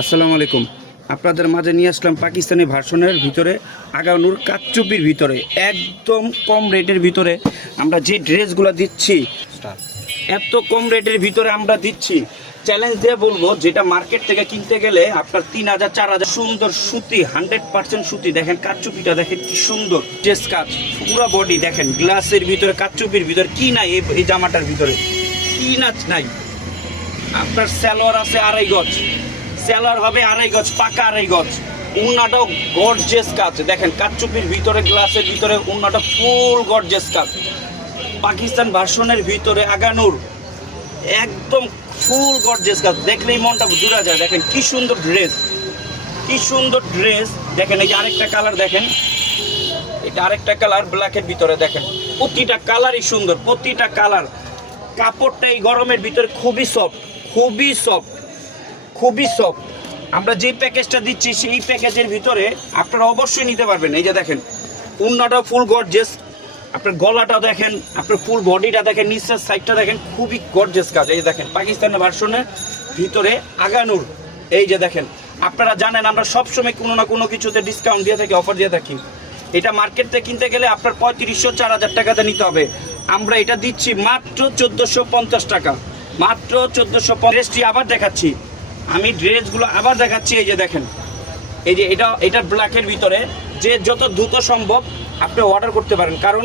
আসসালামু আলাইকুম। আপনাদের মাঝে নিয়ে আসলাম পাকিস্তানি ভার্সনের ভিতরে আগানুর কাচ্চুপির ভিতরে একদম কম রেটের ভিতরে আমরা যে ড্রেসগুলো দিচ্ছি, এত কম রেটের ভিতরে আমরা দিচ্ছি। চ্যালেঞ্জ দিয়ে বলবো, যেটা মার্কেট থেকে কিনতে গেলে আপনার 3000 4000। সুন্দর সুতি, 100% সুতি। দেখেন কাচ্চুপিটা, দেখেন কি সুন্দর ড্রেস কাজ, পুরো বডি দেখেন গ্লাসের ভিতরে, কাচ্চুপির ভিতরে কি নাই এই জামাটার ভিতরে, কি নাচ নাই। আপনার সালোয়ার আছে 2.5 গজ, সেলার হবে 2.5 গজ, পাকা 2.5 গজ। উন্নাটাও গর্জিয়াস কাজ, দেখেন কাচ্চুপির ভিতরে, গ্লাসের ভিতরে উন্নাটা ফুল গর্জিয়াস কাজ। পাকিস্তান ভার্সনের ভিতরে আগানুর একদম ফুল গর্জিয়াস কাজ, দেখলেই মনটা জুড়া যায়। দেখেন কি সুন্দর ড্রেস, কি সুন্দর ড্রেস। দেখেন এই যে আরেকটা কালার, দেখেন এটা আরেকটা কালার ব্ল্যাকের ভিতরে। দেখেন প্রতিটা কালারই সুন্দর, প্রতিটা কালার। কাপড়টা এই গরমের ভিতরে খুবই সফট, খুবই সফট, খুবই সফট। আমরা যে প্যাকেজটা দিচ্ছি সেই প্যাকেজের ভিতরে আপনারা অবশ্যই নিতে পারবেন। এই যে দেখেন উন্নাটা ফুল গর্জিয়াস, আপনার গলাটা দেখেন, আপনার ফুল বডিটা দেখেন, নিচের সাইডটা দেখেন, খুবই গর্জিয়াস কাজ। এই যে দেখেন পাকিস্তানের ভার্সনের ভিতরে আগানুর। এই যে দেখেন, আপনারা জানেন আমরা সবসময় কোনো না কোনো কিছুতে ডিসকাউন্ট দিয়ে থাকি, অফার দিয়ে থাকি। এটা মার্কেট থেকে কিনতে গেলে আপনার 3500 4000 টাকাতে নিতে হবে। আমরা এটা দিচ্ছি মাত্র 1450 টাকা, মাত্র 1450। আবার দেখাচ্ছি, আমি ড্রেসগুলো আবার দেখাচ্ছি। এই যে দেখেন, এই যে এটা ব্ল্যাকের ভিতরে, যে যত দ্রুত সম্ভব আপনি অর্ডার করতে পারেন, কারণ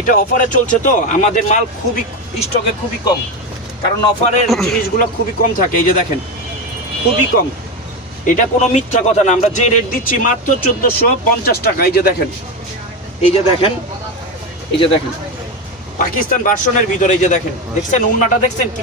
এটা অফারে চলছে তো আমাদের মাল খুবই স্টকে খুবই কম, কারণ অফারের জিনিসগুলো খুবই কম থাকে। এই যে দেখেন খুবই কম, এটা কোনো মিথ্যা কথা না। আমরা যে রেট দিচ্ছি মাত্র 1450 টাকা। এই যে দেখেন, এই যে দেখেন, এই যে দেখেন পাকিস্তান ভার্সনের ভিতরে। এই যে দেখেন, দেখছেন উন্নাটা, দেখছেন কি